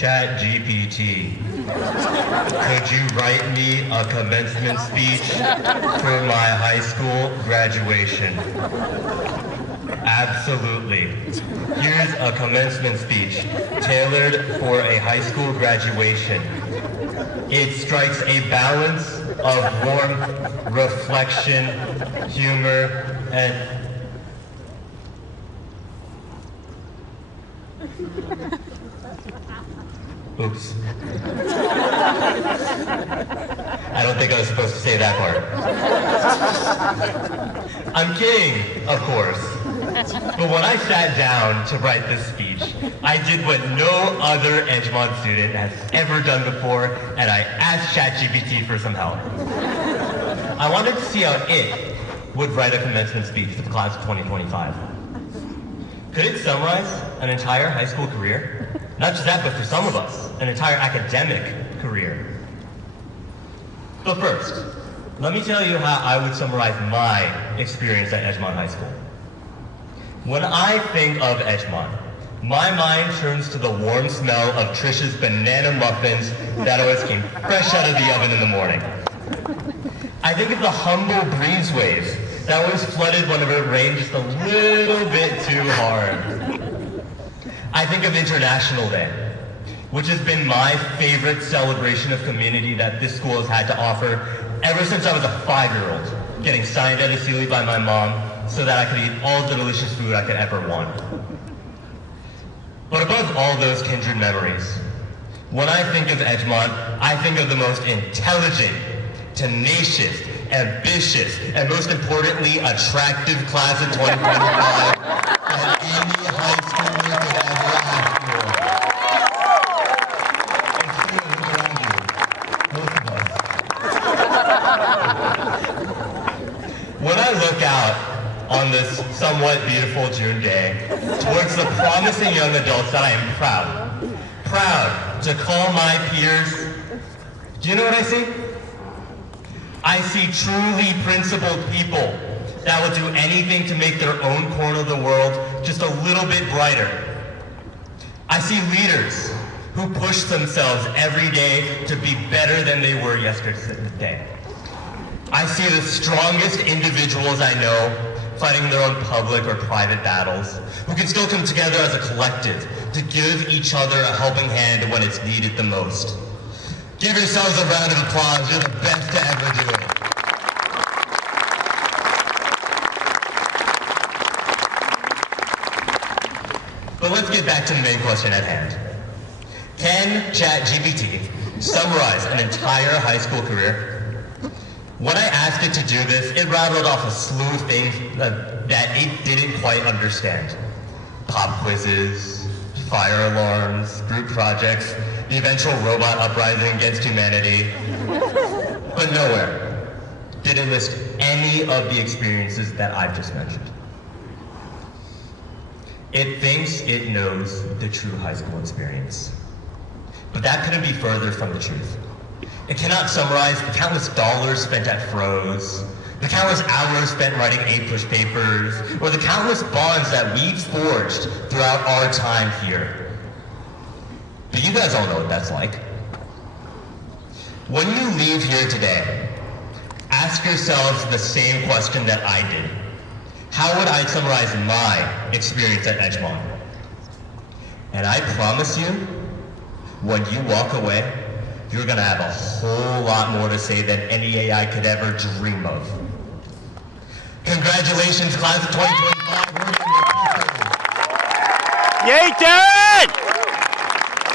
ChatGPT, could you write me a commencement speech for my high school graduation? Absolutely. Here's a commencement speech tailored for a high school graduation. It strikes a balance of warmth, reflection, humor, and oops. I don't think I was supposed to say that part. I'm kidding, of course. But when I sat down to write this speech, I did what no other Edgemont student has ever done before, and I asked ChatGPT for some help. I wanted to see how it would write a commencement speech for the class of 2025. Could it summarize an entire high school career? Not just that, but for some of us, an entire academic career. But first, let me tell you how I would summarize my experience at Edgemont High School. When I think of Edgemont, my mind turns to the warm smell of Trisha's banana muffins that always came fresh out of the oven in the morning. I think of the humble breeze waves that always flooded whenever it rained just a little bit too hard. I think of International Day, which has been my favorite celebration of community that this school has had to offer ever since I was a 5-year-old, getting signed at a Sealy by my mom so that I could eat all the delicious food I could ever want. But above all those kindred memories, when I think of Edgemont, I think of the most intelligent, tenacious, ambitious, and most importantly, attractive class of 2025 that any high schooler could ever ask for. And students around you, most of us. When I look out on this somewhat beautiful June day towards the promising young adults that I am proud to call my peers, do you know what I see? I see truly principled people that will do anything to make their own corner of the world just a little bit brighter. I see leaders who push themselves every day to be better than they were yesterday. I see the strongest individuals I know fighting their own public or private battles, who can still come together as a collective to give each other a helping hand when it's needed the most. Give yourselves a round of applause. You're the best to ever do it. But let's get back to the main question at hand. Can ChatGPT summarize an entire high school career? When I asked it to do this, it rattled off a slew of things that it didn't quite understand. Pop quizzes, fire alarms, group projects, the eventual robot uprising against humanity. But nowhere did it list any of the experiences that I've just mentioned. It thinks it knows the true high school experience. But that couldn't be further from the truth. It cannot summarize the countless dollars spent at Froze, the countless hours spent writing A-push papers, or the countless bonds that we've forged throughout our time here. But you guys all know what that's like. When you leave here today, ask yourselves the same question that I did. How would I summarize my experience at Edgemont? And I promise you, when you walk away, you're gonna have a whole lot more to say than any AI could ever dream of. Congratulations, class of 2025. Yay, Derek!